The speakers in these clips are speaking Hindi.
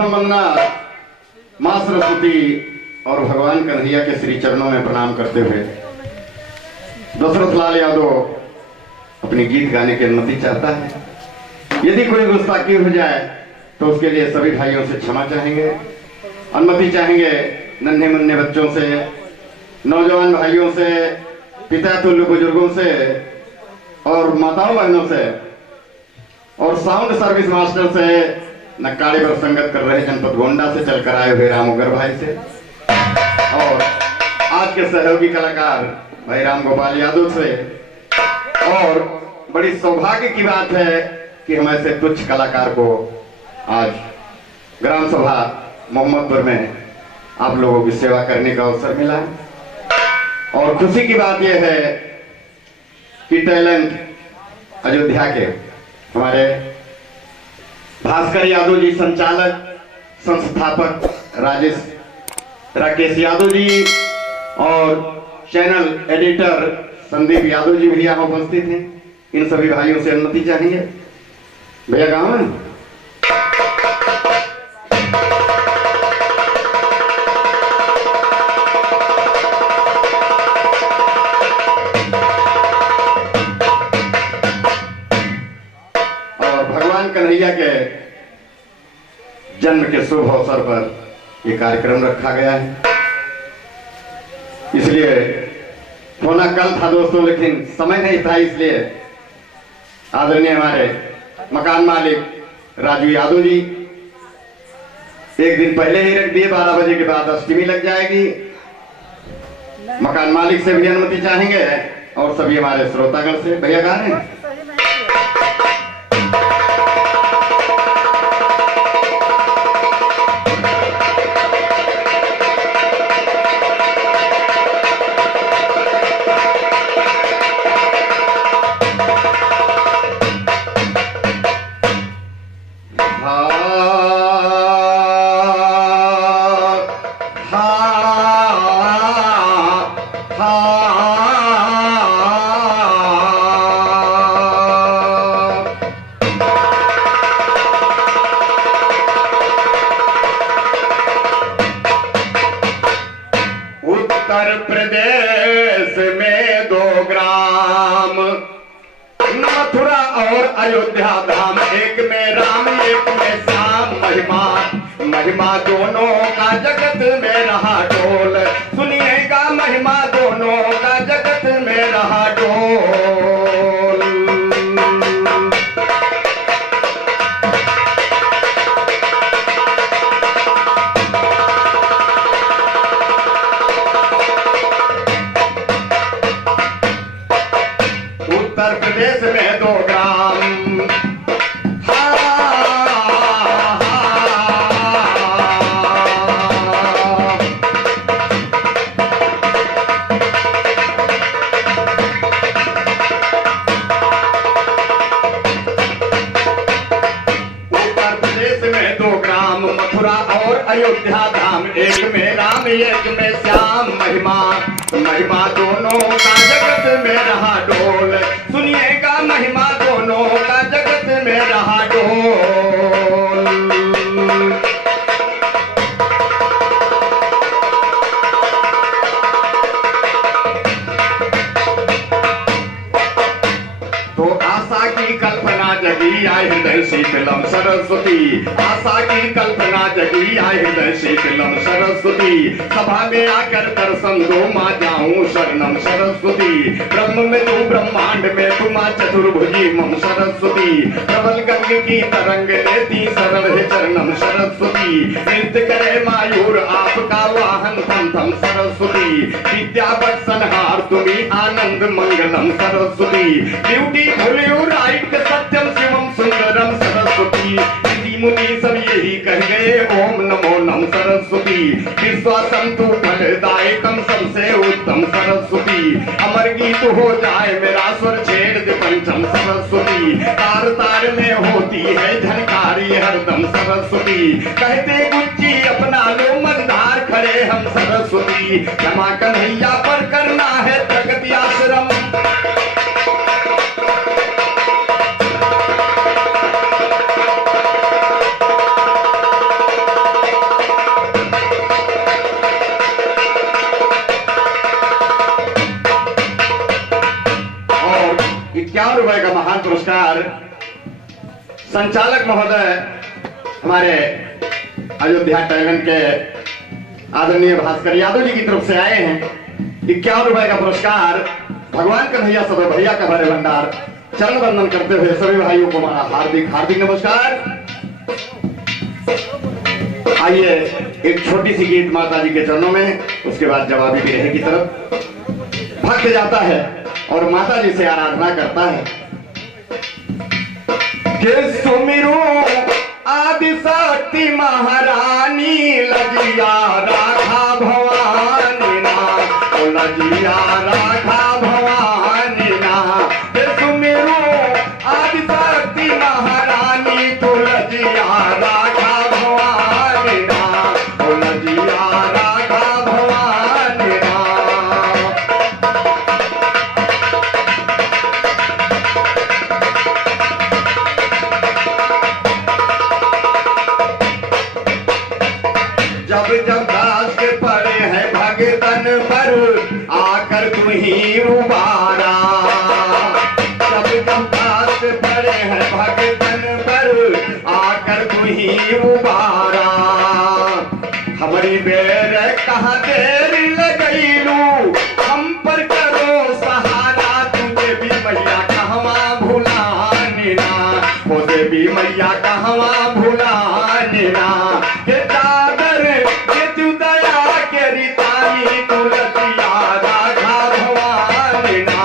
सर्वप्रथम वंदना मां सरस्वती और भगवान कन्हैया के श्री चरणों में प्रणाम करते हुए दशरथ लाल यादव अपनी गीत गाने की अनुमति चाहता है। यदि कोई गुस्ताखी हो जाए तो उसके लिए सभी भाइयों से क्षमा चाहेंगे, अनुमति चाहेंगे नन्हे मुन्ने बच्चों से, नौजवान भाइयों से, पिता तुल्य बुजुर्गों से और माताओं बहनों से और साउंड सर्विस मास्टर से, नक्काड़े पर संगत कर रहे जनपद गोंडा से चलकर आए हुए रामोगर भाई से और आज के सहयोगी कलाकार भाई राम गोपाल यादव से। और बड़ी सौभाग्य की बात है कि हम ऐसे तुच्छ कलाकार को आज ग्राम सभा मोहम्मदपुर में आप लोगों की सेवा करने का अवसर मिला। और खुशी की बात यह है कि टैलेंट अयोध्या के हमारे भास्कर यादव जी, संचालक संस्थापक राकेश यादव जी और चैनल एडिटर संदीप यादव जी भी यहाँ उपस्थित हैं। इन सभी भाइयों से अनुमति चाहेंगे। भैया गाँव है और भगवान कन्हैया के जन्म के शुभ अवसर पर यह कार्यक्रम रखा गया है। इसलिए होना कल था दोस्तों, लेकिन समय नहीं था, इसलिए आदरणीय हमारे मकान मालिक राजू यादव जी एक दिन पहले ही रख दिए। 12 बजे के बाद अष्टमी लग जाएगी। मकान मालिक से भी अनुमति चाहेंगे और सभी हमारे श्रोतागण से। भैया गा रहे हैं उत्तर प्रदेश में 2 ग्राम, मथुरा और अयोध्या धाम, एक में राम एक में श्याम, महिमा दोनों का जगत में रहा डोल। सुनिएगा महिमा दोनों का जगत में रहा डोल। उत्तर प्रदेश में 2 ग्राम, मथुरा और अयोध्या धाम, एक में राम एक में श्याम, महिमा दोनों का जगत में रहा डोल। सुनिएगा महिमा दोनों का जगत में रहा डोल। तो आशा की कल्पना जगी आए हृदय शीतलम सरस्वती, आशा की कल्पना जगी आए हृदय शीतलम सरस्वती। सभा में आकर दर्शन दो माँ जाऊं शरणम सरस्वती। ब्रह्म में तू ब्रह्मांड में तू माँ चतुर्भुजी मम सरस्वती। प्रबल गंग की तरंग लेती सरल है चरणम सरस्वती। नृत्य करे मायूर आपका वाहन थम थम सरस्वती। विद्या बत्सनहार तुम्ही आनंद मंगलम सरस्वती। ब्यूटीफुल यू राइट सत्यम शिवम सुंदरम सरस्वती। मुनि सब यही कह गए ओम नमो नम सरस्वती। विश्वासम तू फलदायकम सबसे उत्तम सरस्वती। अमर गीत हो जाए मेरा स्वर छेड़ दे पंचम सरस्वती। तार तार में होती है झनकारी हरदम सरस्वती। कहते गुच्ची अपना लो मनधार खड़े हम सरस्वती। क्षमा कन्हैया पर करना है प्रगति आश्रम। नमस्कार। संचालक महोदय हमारे अयोध्या टैलेंट के आदरणीय भास्कर यादव जी की तरफ से आए हैं। 51 रुपए का पुरस्कार भगवान कन्हैया सदर भैया का भरे भंडार चरण वंदन करते हुए सभी भाइयों को हमारा हार्दिक हार्दिक नमस्कार। आइए एक छोटी सी गीत माता जी के चरणों में, उसके बाद जवाबी बिरहे की तरफ भक्त जाता है और माता जी से आराधना करता है कि सुमिरू आदि शक्ति महारानी लजिया राधा भवानी ना, लजिया राधा भवानी ना, कि सुमिरू आदि शक्ति महारानी तो लजिया राधा भवानी ना, लजिया राधा भवानी ना। जब जब दास के पड़े हैं भगतन पर आकर तुम ही उबारा, जब जब दास के पड़े हैं भगतन पर आकर तुम ही उबारा। हमारी बेर कहाँ देर लगैलू, हम पर करो सहारा, तुझे भी मैया कहवा भुलानी ना, हो देवी मैया कहवा भुलानी ना। के दादर के तू दया के रितानी, तुलसिया राधा भवानी ना,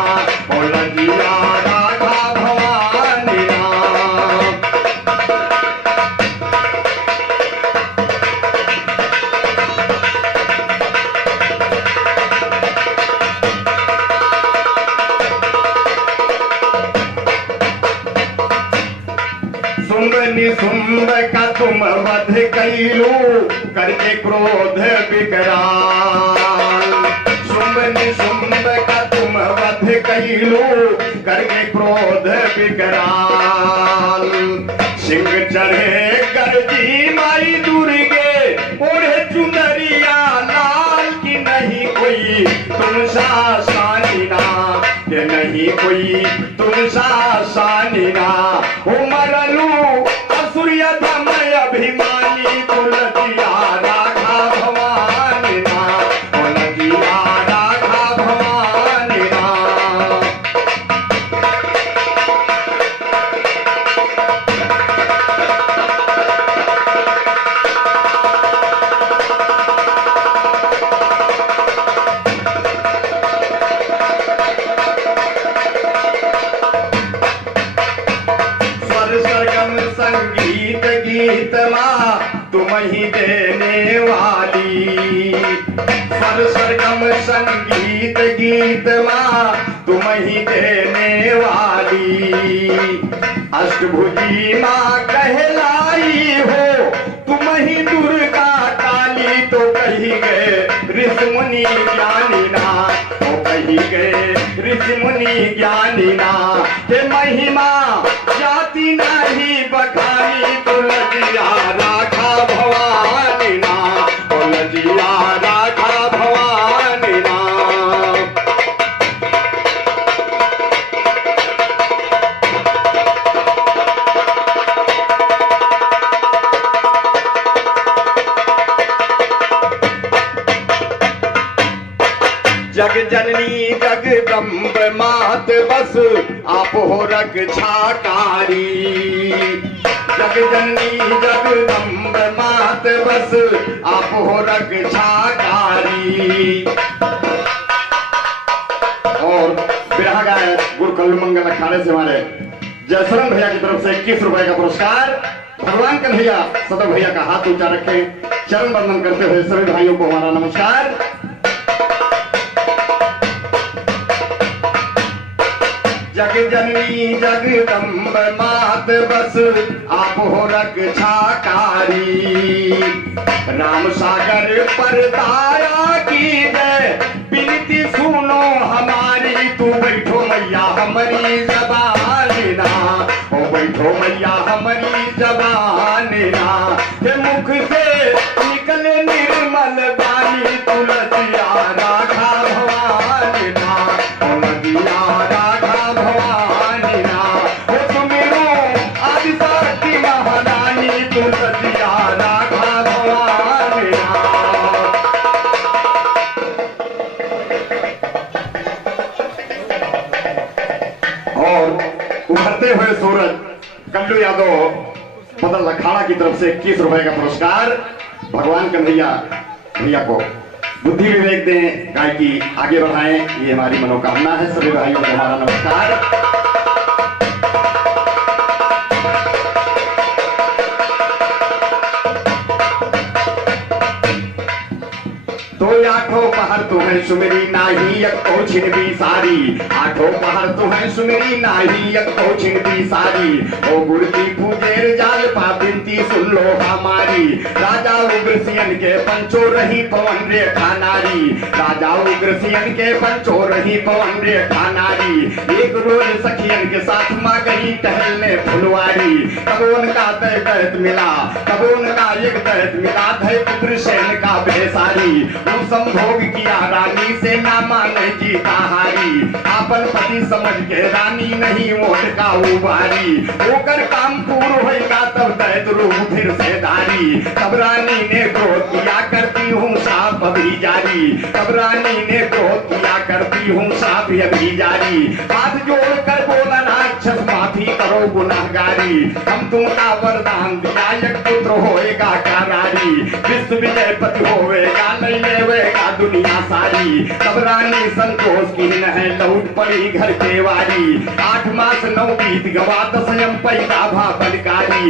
तुलसिया राधा भवानी ना। शुंभ निशुंभ का तुम वध कैलू करके क्रोध विकराल, शुंभ निशुंभ का तुम वध कैलू करके क्रोध विकराल। सिंह चढ़े गर्जी माई दुर्गे, ओढ़े चुनरिया लाल की नहीं कोई तुम सा सानी ना, के नहीं कोई तुम सा सानी ना। उमरलू असुरिया धम अभिमानी, तुलसिया राधा भवानी ना, तुलसिया राधा भवानी ना। सरगम संगीत गीत माँ तुम ही देने वाली, सरगम संगीत गीत माँ तुम ही देने वाली। अष्टभुजी माँ कहलाई हो, तुम ही दुर्गा काली, तो कही गए ऋषि मुनि ज्ञानी ना, तो कही गए ऋषि मुनि ज्ञानी ना। के महिमा जाति नहीं बखानी, तुलसिया राधा भवानी ना, तुलसिया राधा भवानी ना। जग जननी जगदम्ब मात बस आप हो रक्षाकारी, जग जननी जगदम्ब मात बस आप हो रक्षाकारी। और बिरहा गायक गुरुकुल मंगल अखाड़े से हमारे जयसरन भैया की तरफ से 21 रुपए का पुरस्कार भगवान कन्हैया सदर भैया का हाथ ऊंचा रखे चरण वंदन करते हुए सभी भाइयों को हमारा नमस्कार। जग जननी जगदम्ब मात बस आप हो रक्षाकारी, राम सागर पर दाया की जय विनती सुनो हमारी, तू बैठो मैया हमारी जबानी ना, ओ बैठो मैया हमारी जबानी ना। के मुख से निकले निर्मल वाणी, तुलसिया राधा भवानी ना, तुलसिया राधा भवानी ना। बदल अखाड़ा की तरफ से 21 रुपए का पुरस्कार भगवान कन्हैया भैया को बुद्धि विवेक दें, गायकी आगे बढ़ाएं, ये हमारी मनोकामना है। सभी भाइयों को हमारा नमस्कार। तो आठों पहर तुम्हें सुमिरी नाही एक को छिनबी सारी, आठों पहर तुम्हें सुमिरी नाही एक को छिनबी सारी। ओ गुरती पूजेर जाल पा बिनती सुन लो हमारी, राजा उग्रसेन के पंचो रही पवन रेखा नारी, राजा उग्रसेन के पंचो रही पवन रेखा नारी। एक रोज सखियन के साथ माँ गई टहलने फुलवारी, तब उनका दैत मिला, तब उनका एक दैत मिला, धै उग्रसेन का बेसारी। संभोग किया रानी से ना माने जीता हारी, आपन पति समझ के रानी नहीं मोट का उबारी। होकर काम पूर्ण होगा तब दैत रूप फिर से धारी, तब रानी ने क्रोध किया करती हूँ साप अभी जारी, तब रानी ने क्रोध किया करती हूँ साप अभी जारी। हाथ जोड़ कर बोला राक्षस माफी करो गुनाहगारी, हम तुमका वरदान दिया एक पुत्र होएगा करारी, विश्व विजय पति होएगा नहीं लेवेगा दुनिया सारी। तब रानी संतोष की है लौट पड़ी घर के वारी, 8 मास 9 बीत गवा 10 पैदा भा बलकारी।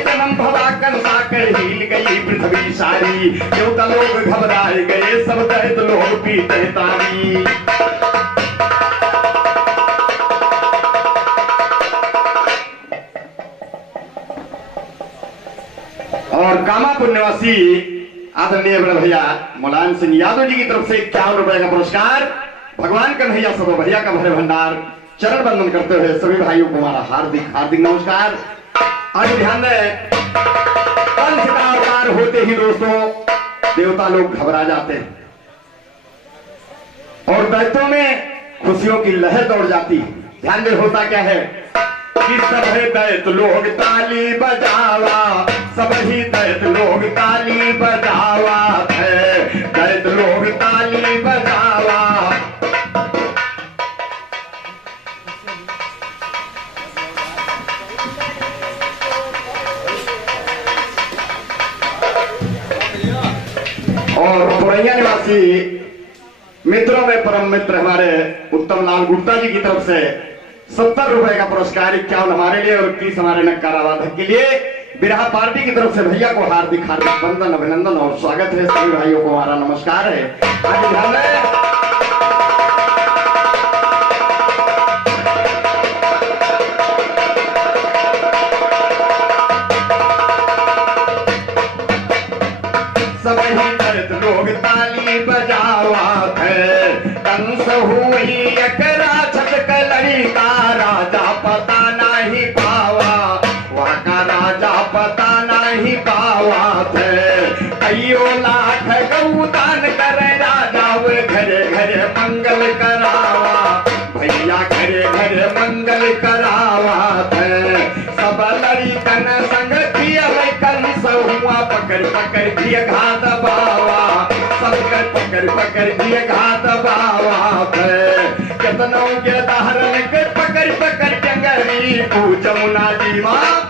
जन्म भवा कंसा कर हिल गई पृथ्वी सारी, देवता लोग घबराए गए सब दैत लोग पीते ताली। और कामापुर निवासी आदरणीय बड़े भैया मुलायम सिंह यादव जी की तरफ से 51 रुपए का पुरस्कार भगवान कन्हैया सब भैया का भरे भंडार चरण बंदन करते हुए सभी भाइयों को हमारा हार्दिक हार्दिक नमस्कार। आज ध्यान दें, कंस का अवतार होते ही दोस्तों देवता लोग घबरा जाते हैं और दैत्यों में खुशियों की लहर दौड़ जाती है। ध्यान दें, होता क्या है कि सभी दैत लोग ताली बजावा, सभी दैत लोग ताली बजावा है, दैत लोग ताली बजावा। और पुरैया निवासी मित्रों में परम मित्र हमारे उत्तम लाल गुप्ता जी की तरफ से 70 रुपए का पुरस्कार 51 हमारे लिए और 30 हमारे नक्कारा वादक के लिए बिरहा पार्टी की तरफ से भैया को हार्दिक हार्दिक वंदन अभिनंदन और स्वागत है। सभी भाइयों को हमारा नमस्कार है। आगे ध्यान दें, सभी दैत लोग ताली बजावत है, कंस हुई एक राक्षस कलड़ी का राजा पता नहीं पावा, वहाँ का राजा पता नहीं पावा थे। कईयों लाख गौ दान करे राजा वे घरे घरे मंगल करावा, भैया घरे घरे मंगल करावा थे। सब लड़ी कन संग किया कंस हुआ पकड़ पकड़ दिए घात बावा, सबके पकड़ पकड़ दिए घात बावा थे। कितनों के धारण के पकड़ पकड़ जंगली पूजमुना जी माँ।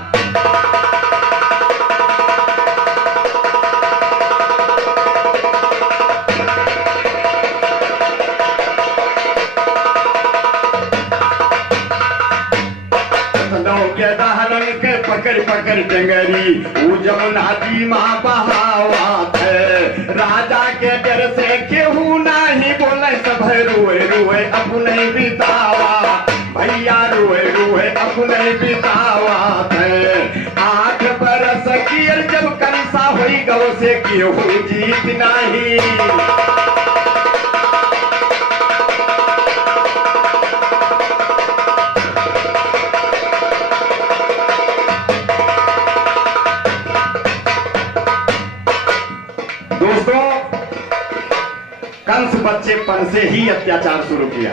के दहलन के पकड़ पकड़ टेंगरी जमुना जी माँ बहावा थे। राजा के डर से केहू नहीं बोले सब रुए रुए अपने बितावा, भैया रुए रुए अपने बितावा थे। 8 बरस की जब कंसा हुई गौ से केहू जीत नहीं। दोस्तों, कंस बच्चेपन से ही अत्याचार शुरू किया।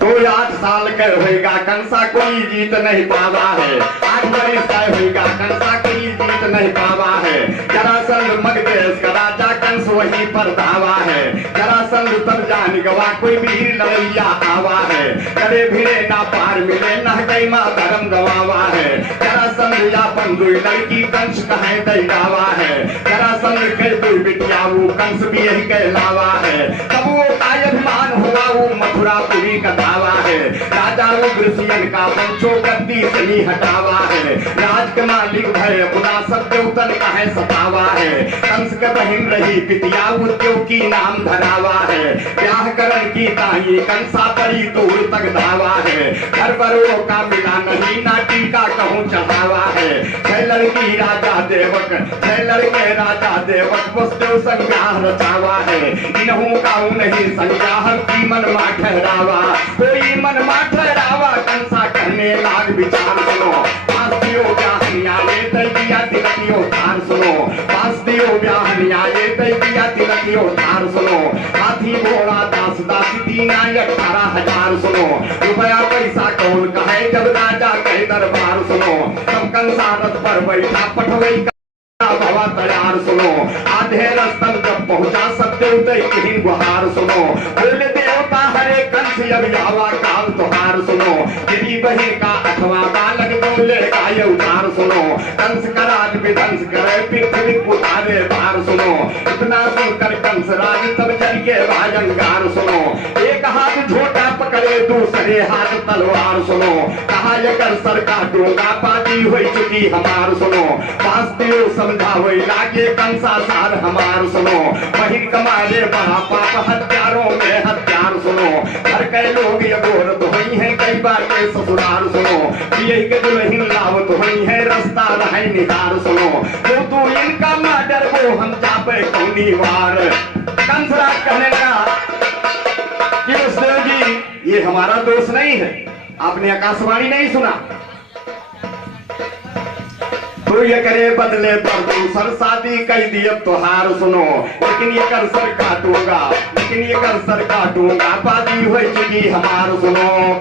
तो 8 साल का होगा कंसा कोई जीत नहीं पावा है, 8 वर्ष का होगा कंसा कोई जीत नहीं पावा है। जरासंध मगधेश का राजा कंस वहीं पर धावा है, जरासंध जरासंध तब जान गवा कोई वीर लड़ैया आवा है, करे भिड़े ना पार मिले न कई माँ धर्म गवावा है। जरासंध यापन दुई लड़की कंस कहे दैरावा है, जरासंध के दुई बिटिया वो कंस भी यही कहलावा है। तब वो का अभिमान हुआ वो मथुरापुरी का दावा है, राजा उग्रसेन का पंचो गद्दी से ही हटावा है। राज के मालिक भय खुदा सत्यवतन का है सतावा है, कंस के बहिन रही पितिया उद्योग की नाम धरावा है। ब्याह करण की ताई कंसा परी दूर तक धावा है, घर बरों का मिला नहीं नाटी का कहूँ चढ़ावा है। छह लड़की राजा देवक, छह लड़के राजा देवक वसुदेव संज्ञा रचावा है। इन्हों का नहीं संज्ञा की मन मा ठहरावा, कोई मन मा ठहरावा कंसा कहने लाग विचार सुनो। पास दियो ब्याह न्याय दिया तिलकियो धार सुनो, पास दियो ब्याह न्याय दिया तिलकियो धार सुनो। हाथी घोड़ा दास दासी दीना 18,000 सुनो, रुपया पैसा कौन कहे जब राजा कहे दरबार सुनो। तब कंसा रथ पर बैठा पठवई भवा तैयार सुनो, आधे रस्तन जब पहुंचा सत्यवतई की गुहार सुनो। बोले देवता हरे कंस अब आवा काल तुहार सुनो, तेरी बहन का 8वां बालक बोले गाय उतार सुनो। कंस का राज विध्वंस करे पृथ्वी उतारे भार सुनो, इतना सुनकर कंस राज तब चल के भाजंगार सुनो। एक हाथ झोटा पकड़े दूसरे हाथ तलवार सुनो, कहा यकर सर काटूंगा पाती हुई चुकी हमार सुनो। वास्तव समझावे लागे कंसा सार हमार सुनो, बहिन कमाले बड़ा पाप हत्यारों में हत्यार सुनो। घर के लोग ये गोरत हुई है कई बार के ससुराल सुनो, यही के दुल्हन लावत हुई है रास्ता रहे निहार सुनो। तो तू इनका मर्डर वो हम जापे कौनी वार। कंसराज कहने लगा कि वसुदेव जी ये हमारा दोष नहीं है, आपने आकाशवाणी नहीं सुना। तो ये करे बदले पर दूसर शादी कई दिए तुहार सुनो, लेकिन ये कर सर काटूंगा, लेकिन ये कर सर काटूंगा बाजी हुई चुकी हमार सुनो।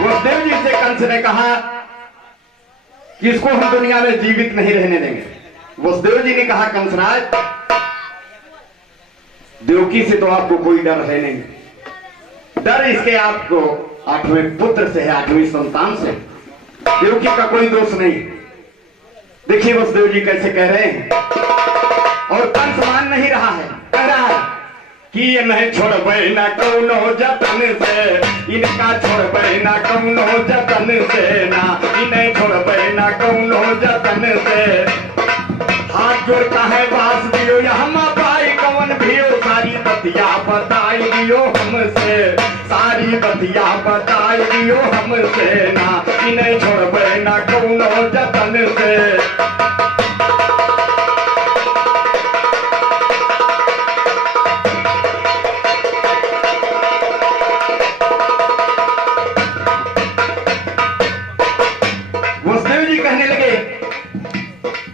वसुदेव जी से कंस ने कहा कि इसको हम दुनिया में जीवित नहीं रहने देंगे। वसुदेव जी ने कहा कंसराज देवकी से तो आपको कोई डर है नहीं, डर इसके आपको 8वें पुत्र से है, 8वीं संतान से। देवकी का कोई दोष नहीं। देखिए वसुदेव जी कैसे कह रहे हैं, और कंस मान नहीं रहा है, कह रहा है कि ये नहीं छोड़बे ना कौनो जतन से, इनका छोड़बे ना कौनो जतन से ना, इन्हें छोड़बे ना कौनो जतन से। हाथ जोड़ता है बास दियो या हम पाई कौन भियो, सारी बतिया बताई दियो हमसे, सारी बतिया बताई दियो हमसे ना, इन्हें छोड़बे ना कौनो जतन से।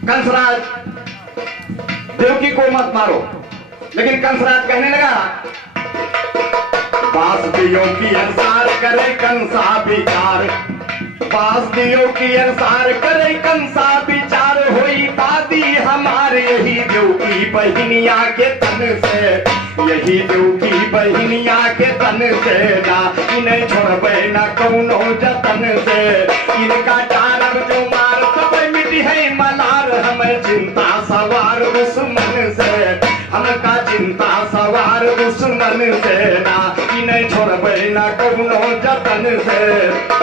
कंसराज देवकी को मत मारो, लेकिन कंसराज कहने लगा बासदियों की अनुसार करे कंसा विचार, बासदियों की अनुसार करे कंसा विचार, होई बाती हमारे यही देवकी बहिनिया के तन से, यही देवकी बहिनिया के तन से ना, इन्हें छोड़बे ना कौनो जतन से। इनका टारब जो मार सब मिटी है मलार, हमें चिंता सवार दुश्मन से, हमका चिंता सवार दुश्मन से ना, इन्हें छोड़बे ना कौनो जतन से।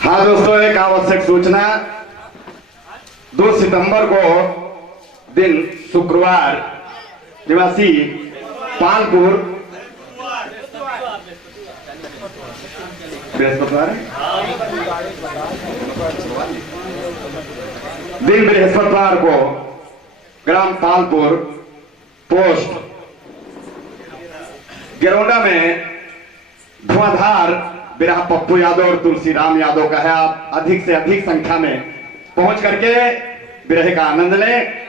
हाँ दोस्तों, एक आवश्यक सूचना, 2 सितंबर को दिन शुक्रवार निवासी पालपुर बृहस्पतिवार दिन बृहस्पतिवार को ग्राम पालपुर पोस्ट गिरौंडा में धुआंधार बिरहा पप्पू यादव और तुलसीराम यादव का है। आप अधिक से अधिक संख्या में पहुंच करके बिरहे का आनंद लें।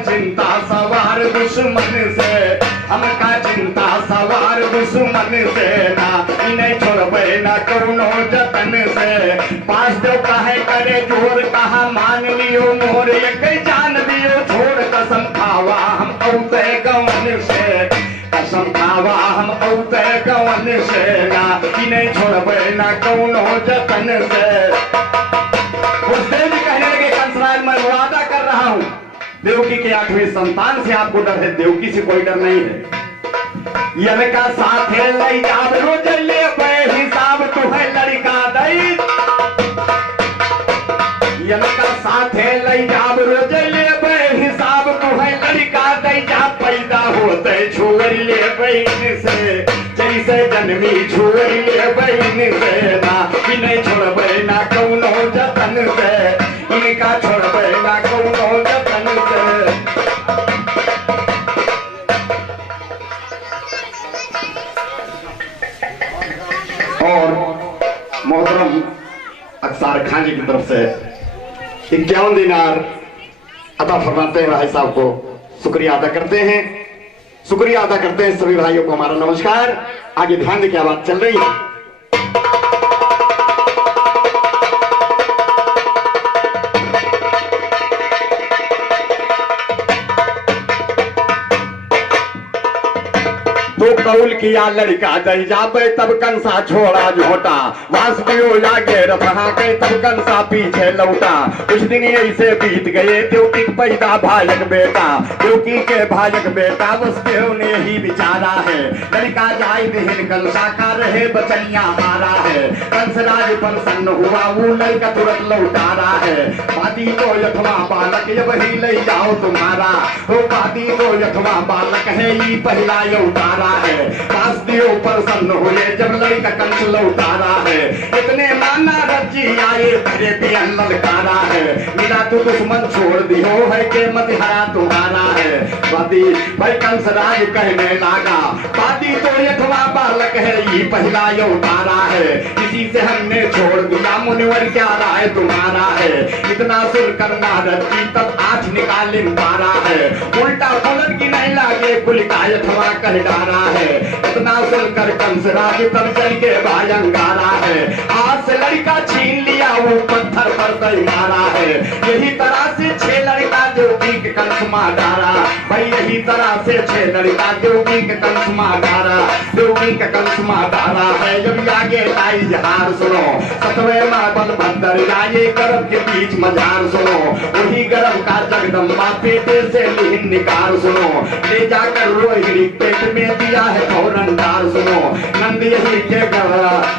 चिंता सवार दुश्मन से हमका चिंता सवार दुश्मन से ना इन्हें छोड़बे ना कौनो जतन से। पास देव काहे करे जोर कहा मान लियो मोर एक जान दियो छोड़ कसम खावा हम औते गवन से। कसम खावा हम औते गवन से ना इन्हें छोड़बे ना कौनो जतन से। उस देव जी कहने लगे कंसराज मैं वादा कर रहा हूं देवकी के 8वें संतान से आपको डर है, देवकी से कोई डर नहीं है। यनका साथ है लई जाब रोज ले हिसाब तू है लड़का दई। यनका साथ है लई जाब रोज ले हिसाब तू है लड़का दई। जा पैदा होते छुअर ले बहन से जैसे जन्मी छुअर ले बहन से ना इन्हें छोड़बे ना कौनो जतन से। इनका छोड़बे ना कौनो जतन से। और मोहतरम अख्तार खान जी की तरफ से 51 दिनार अता फरमाते हैं भाई साहब को शुक्रिया अदा करते हैं। शुक्रिया अदा करते हैं सभी भाइयों को हमारा नमस्कार। आगे ध्यान दें क्या बात चल रही है। तो कौल किया लड़का दही जाबे तब कंसा छोड़ा झोटा। वासुदेव लागे रहा के तब कंसा पीछे लौटा। कुछ दिन ऐसे बीत गए देवकी पैदा भायक बेटा। देवकी के भायक बेटा वसुदेव ने ही विचारा है लड़का जाए दिहिन कंसा का रहे बचनिया मारा है। कंसराज प्रसन्न हुआ वो लड़का तुरंत लौटा रहा है। बादी को यथवा बालक ये वही ले जाओ तुम्हारा। वो बादी को यथवा बालक है ये पहला ये उतारा है। वासुदेव प्रसन्न हुए जब लड़का कंस लौटारा है। इतने माना रज्जी आए तेरे भी ललकारा है। मेरा तू दुश्मन छोड़ दियो है के मत हरा तुम्हारा है। बादी भाई कंसराज कहने लागा बादी तो यथवा बालक है ये पहला ये उतारा है। इसी से हमने छोड़ दिया मुनिवर क्या राय तुम्हारा है। इतना सुन करना रज्जी तब आज निकाले पारा है। उल्टा पलट की नहीं लागे कुल का यथवा कह डारा है। इतना सुनकर कंसराज तब चल के भायंगारा है। हाथ से लड़का छीन लिया वो पत्थर पर दई मारा है। यही तरह से 6 लड़का देवकी के कंस मार डारा। भाई यही तरह से 6 लड़का देवकी के कंस मार डारा। देवकी के कंस मार डारा है। जब आगे लाई जहार सुनो 7वें माह बलभद्र आए गर्भ के बीच मजार सुनो। वही गर्भ का जगदम्बा पेटे से लिहिन निकाल सुनो। ले जाकर रोहिणी पेट में दिया है फौरन डाल सुनो। नंद यही के घर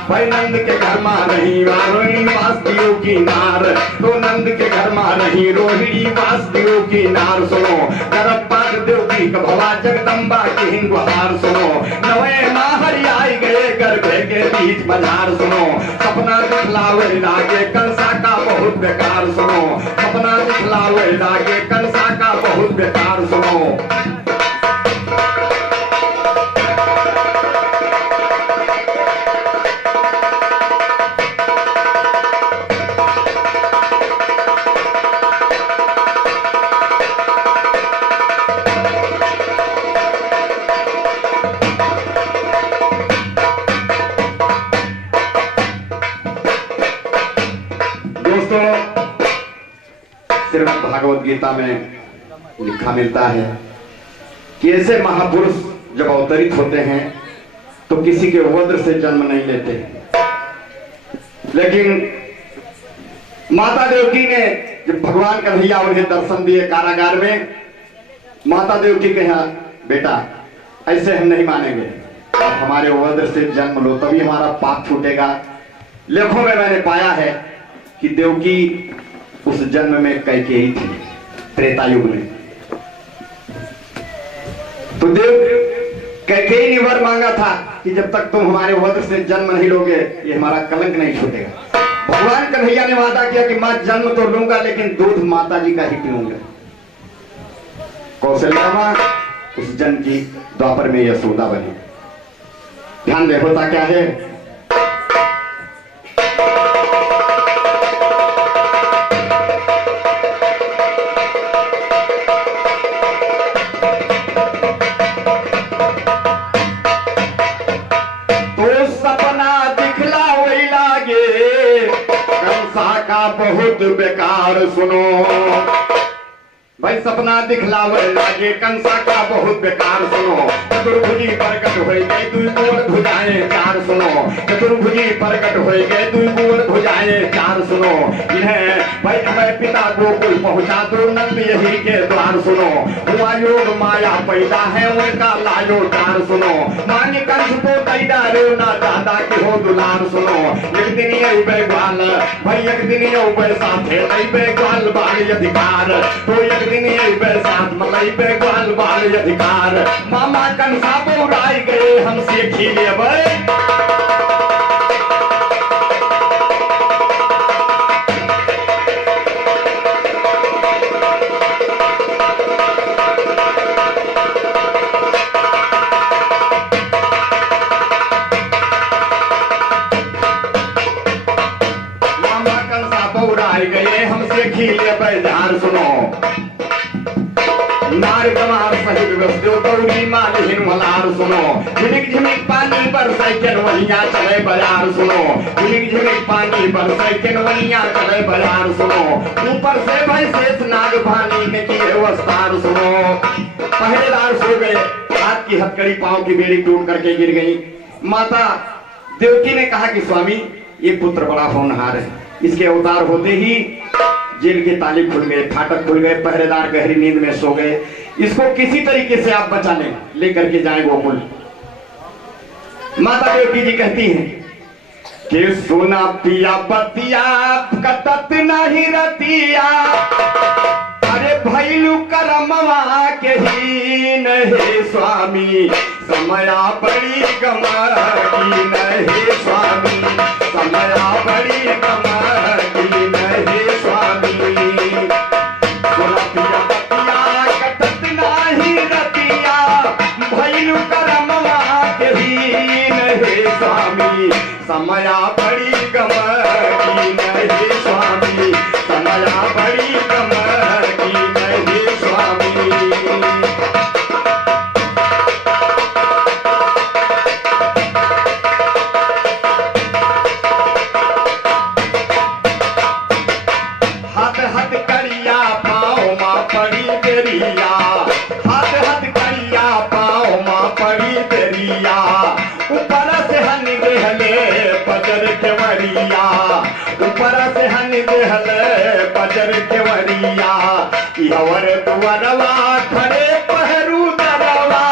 भाई नंद के घर में नहीं रोहिणी वासुदेव की नार। तो नंद के घर में नहीं रोहिणी वासुदेव की नार सुनो। गर्भ पाक देवकी का भवा जगदम्बा की हिंदुहार सुनो। 9वें माह आई गए गर्भे के बीच मजार सुनो। सपना दिखलावे लागे कंसा का बहुत बेकार सुनो। सपना दिखलावे लागे कंसा का बहुत बेकार सुनो। श्रीमद् भागवत गीता में लिखा मिलता है कि ऐसे महापुरुष जब अवतरित होते हैं तो किसी के वज्र से जन्म नहीं लेते। लेकिन माता देवकी ने जब भगवान कन्हैया उन्हें दर्शन दिए कारागार में, माता देवकी के यहाँ बेटा ऐसे हम नहीं मानेंगे। आप हमारे वज्र से जन्म लो तभी हमारा पाप छूटेगा। लेखों में मैंने पाया है कि देवकी उस जन्म में कैकेयी थी, त्रेता युग में। तो देव कैकेयी ने वर मांगा था कि जब तक तुम हमारे वज्र से जन्म नहीं लोगे ये हमारा कलंक नहीं छूटेगा। भगवान कन्हैया ने वादा किया कि मैं जन्म तो लूंगा लेकिन दूध माता जी का ही पीऊंगा। कौशल्या मां उस जन्म की द्वापर में यशोदा बनी। ध्यान दे होता क्या है, तो सपना दिखला वही लागे कंसा का बहुत बेकार। सुनो भाई, सपना दिखलावे लागे कंसा का बहुत बेकार। सुनो चतुर्भुजी प्रकट हो गए दुई गोर भुजाएं चार। सुनो चतुर्भुजी प्रकट हो गए दुई गोर भुजाएं चार। सुनो इन्हें भाई हमारे पिता गोकुल पहुंचा दो नंद यही के द्वार। सुनो हुआ योग माया पैदा है उनका लायो डार। सुनो मांगे कंस को दैदा रे ना दादा की हो दुलार। सुनो एक दिन ये उबे ग्वाल भाई एक दिन ये उबे साथे उबे ग्वाल बाल अधिकार। तो एक दिन ये उबे साथ मलाई पे ग्वाल बाल अधिकार। मामा कंसा बोराई गए हमसे खीले भाई। खीले बैजार। सुनो नार कमार सहित वस्तु गौरी मालिन मलार। सुनो झिमिक झिमिक पानी बरसाई के नवैया चले बाजार। सुनो झिमिक झिमिक पानी बरसाई के नवैया चले बाजार। सुनो ऊपर से भाई शेष नाग भानी के किए वस्तार। सुनो पहरेदार सो गए, हाथ की हथकड़ी पांव की बेड़ी टूट करके गिर गई। माता देवकी ने कहा कि स्वामी ये पुत्र बड़ा होनहार है, इसके अवतार होते ही जेल के ताले खुल गए, फाटक खुल गए, पहरेदार गहरी नींद में सो गए। इसको किसी तरीके से आप बचा लें, लेकर के जाएं गोकुल। माता देवकी जी कहती हैं कि सोना पिया बतिया कटत नहीं रतिया। अरे भैलू करमवा के ही नहीं स्वामी समया बड़ी गमर की नहीं स्वामी समया बड़ी गमर की नहीं स्वामी। समया बड़ी कमर की नहीं स्वामी समया बड़ी कमर की नहीं स्वामी। हाथ हाथ करिया पाँव माँ पड़ी बेरिया। हाथ हाथ करिया पाँव माँ पड़ी बेरिया। ऊपर से हन देहले पजर केवरिया। ऊपर से हन देहले पजर केवरिया। इहवर दुवरवा खड़े पहरू दरवा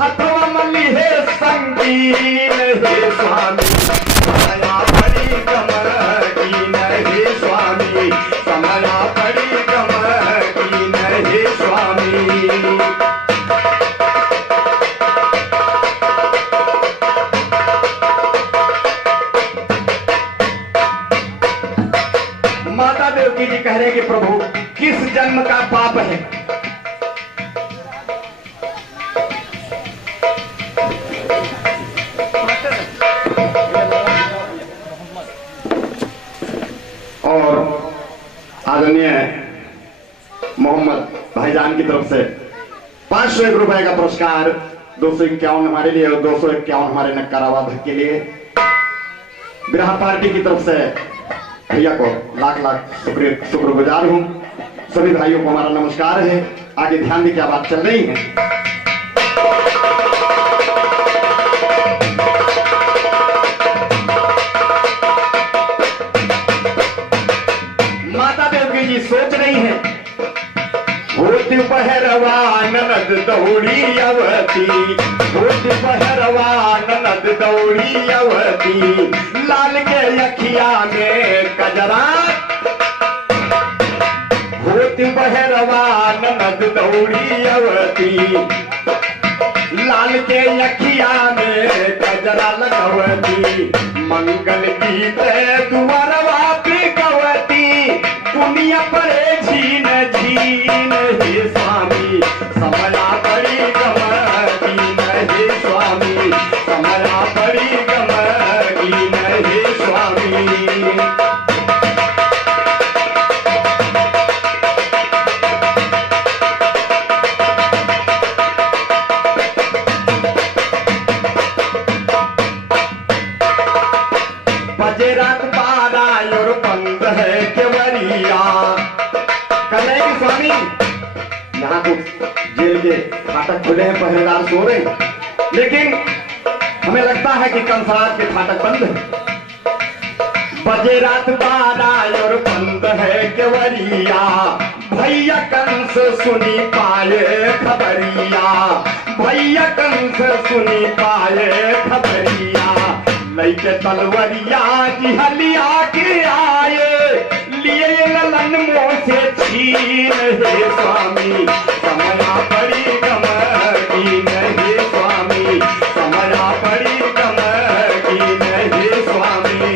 हथवा मली है संगीन हे स्वामी समया बड़ी कमर की नहीं स्वामी समया बड़ी कमर की नहीं स्वामी। माता देवकी जी कह रहे हैं कि प्रभु किस जन्म का पाप है। और आदरणीय मोहम्मद भाईजान की तरफ से 501 रुपए का पुरस्कार, 251 हमारे लिए और 251 हमारे नक्काराबाद के लिए। बिरहा पार्टी की तरफ से भैया को लाख लाख शुक्रगुजार हूँ। सभी भाइयों को हमारा नमस्कार है। आगे ध्यान दी क्या बात चल रही है। माता देवकी जी सोच रही हैं, होती पहरवा ननद दौड़ी अवती, होती पहरवा ननद दौड़ी अवती, लाल के अखिया में कजरा, होती पहरवा ननद दौड़ी अवती, लाल के अखिया में कजरा लगवती, मंगल गीत दुआरवा पे गवती, दुनिया परे झीन झीन हे स्वामी समया बड़ी गमगीन हे स्वामी समया बड़ी गमगीन हे स्वामी। बजे रात 12 और बंद है केवड़िया, कन्हैया स्वामी यहाँ तो जेल के फाटक खुले हैं, पहरेदार सो रहे हैं, लेकिन हमें लगता है कि कंसार के फाटक बंद है। बजे रात 12 और बंद है केवड़िया, भैया कंस सुनी पाए खबरिया, भैया कंस सुनी पाए खबरिया, लैके तलवरिया की हलिया के आए, लिए ललन मोह से छीन हे स्वामी समया बड़ी गमगीन हे स्वामी समया बड़ी गमगीन हे स्वामी।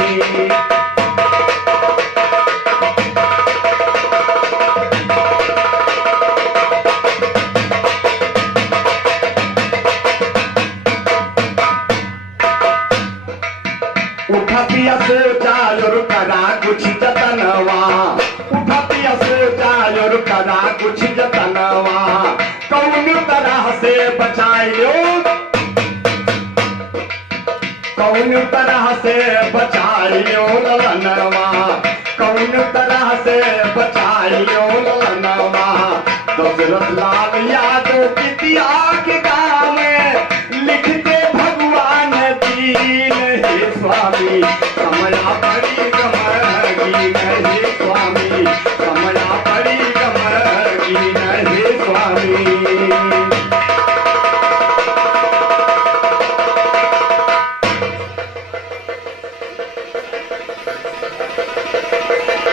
उठतिया सोचा और करा कुछ जतनवा, उठतिया सोचा और करा कुछ जतनवा, कौन तरह से बचाइयो, कौन तरह से बचाइयो ललनवा, कौन तरह से बचाइयो ललनवा, दशरथ लाल यादव कितिया के गाँव में लिखते भगवान दीन हे स्वामी समया बड़ी गमगीन हे स्वामी समया बड़ी गमगीन हे स्वामी।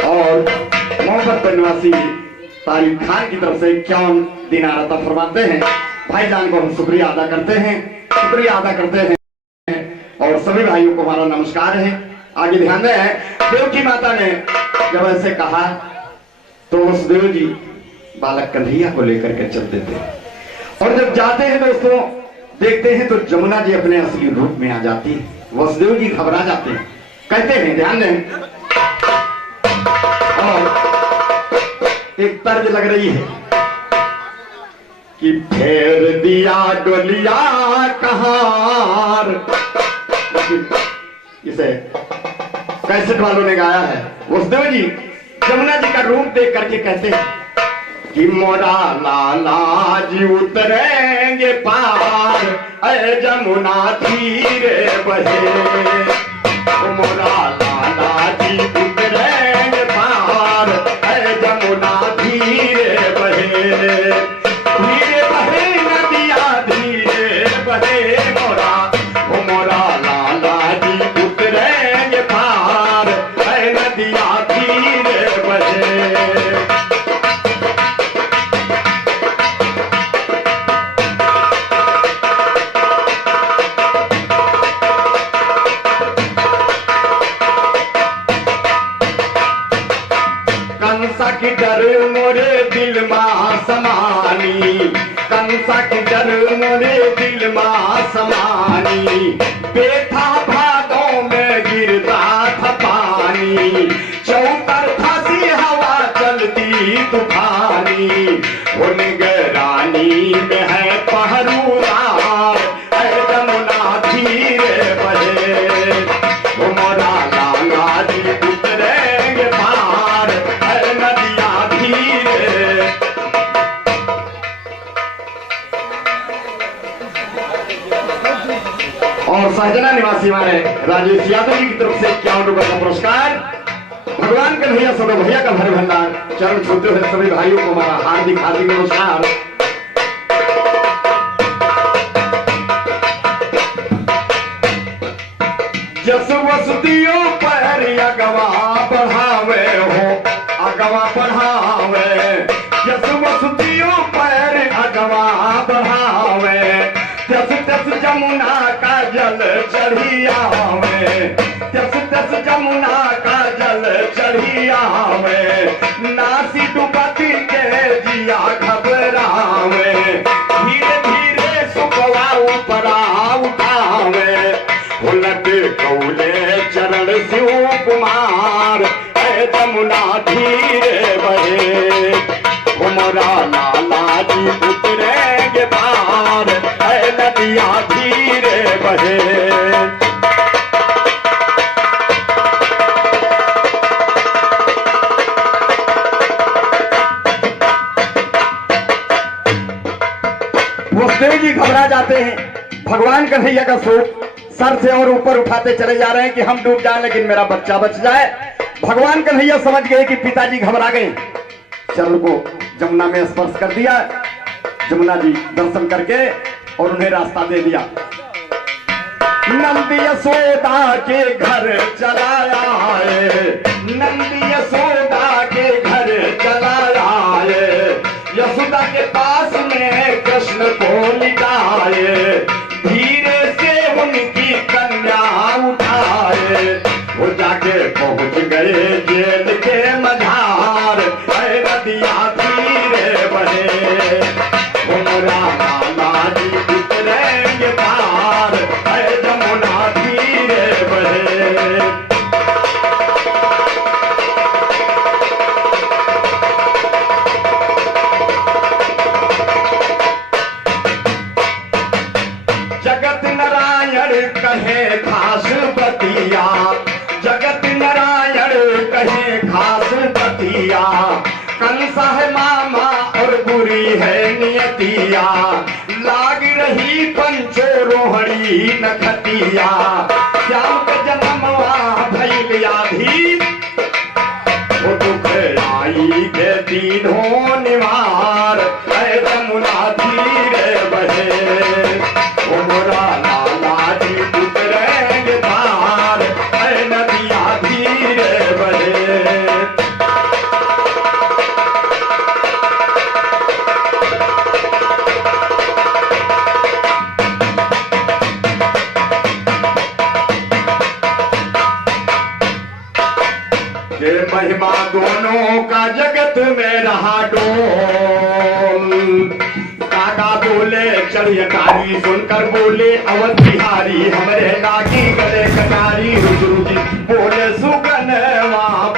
और मोहब्बत निवासी तारिक खान की तरफ से 51 दिनार अता फरमाते हैं। भाईजान को हम शुक्रिया अदा करते हैं, शुक्रिया अदा करते हैं, और सभी भाइयों को हमारा नमस्कार है। आगे ध्यान दें, देवकी माता ने जब ऐसे कहा तो वसुदेव जी बालक कन्हैया को लेकर के चलते थे, और जब जाते हैं दोस्तों देखते हैं तो जमुना जी अपने असली रूप में आ जाती है, वसुदेव जी घबरा जाते हैं, कहते हैं ध्यान दें, और एक तर्ज लग रही है कि फेर दिया डोलिया कहार, इसे कैसेट वालों ने गाया है। वसुदेव जी जमुना जी का रूप देख करके कहते हैं कि मोरा लाला जी उतरेंगे पार, अरे जमुना धीरे बहे, मोरा लाला जी उतरेंगे पार, अरे जमुना धीरे बहे, धीरे बहे नदिया धीरे बहे, मोरा मोरा लाला जी उतरेंगे पार, अरे नदिया धीरे बहे। कंसा की डर मोरे दिल मां समानी, कंसा की डर मोरे दिल मां समानी, बेथा भादों में गिरता था पानी, चौतरफा सी हवा चलती तूफानी, वो निगरानी में है पहरुदार, ऐ जमुना धीरे बहे, वो मोरा लाला जी उतरेंगे पार, ऐ नदिया धीरे। और सहजना निवासी हमारे राजेश यादव जी की तरफ से 51 रुपए का पुरस्कार भगवान कन्हैया सदो भैया का भर भंडार चरण छूते हुए सभी भाइयों को हमारा हार्दिक हार्दिक नमस्कार। जस वसुतियों पर अगवा बढ़ावे हो, अगवा बढ़ावे, जस वसुतियों पर अगवा बढ़ावे, तस तस जमुना का जल चढ़ी आवे, तस तस जमुना का जल चढ़ी आवे, नासी डुबती के जिया घबरावे, धीरे धीरे सुखवा उपरा उठावे, उलट कौले चरण शिव कुमार, ऐ जमुना धीरे बहे, उमरा लाला जी उतरेंगे पार, ऐ नदिया धीरे बहे। वसुदेव जी घबरा जाते हैं। भगवान कन्हैया का सूप सर से और ऊपर उठाते चले जा रहे हैं कि हम डूब जाएं लेकिन मेरा बच्चा बच जाए। भगवान कन्हैया समझ गए कि पिताजी घबरा गए, चरण को जमुना में स्पर्श कर दिया, जमुना जी दर्शन करके और उन्हें रास्ता दे दिया। नंदी यशोदा के घर चलाया है, नंदी यशोदा के घर चलाया है, यशोदा के पास में कृष्ण को लिटाए, धीरे से उनकी कन्या उठाए, वो जाके पहुंच गए जेल के मझार, ऐ नदिया धीरे बहे, उमरा लाला जी उतरेंगे पार, ऐ जमुना धीरे बहे। जगत नारायण कहे खास बतिया, जगत नारायण कहे खास बतिया, कंसा है मामा और बुरी है नियतिया, लाग रही पंचो रोहड़ी नखतिया, श्याम का जन्मवा भइल आधी, वो दुख आई के दीनों निवार, ऐ जमुना धीरे बहे, उमरा लाला जी उतरेंगे पार, ऐ नदिया धीरे बहे। ये महिमा दोनों का जगत में रहा डोल, काका बोले चढ़ियकारी सुनकर बोले अवध बिहारी, हमरे नागी गले कटारी, रुचि बोले सुगन वहाँ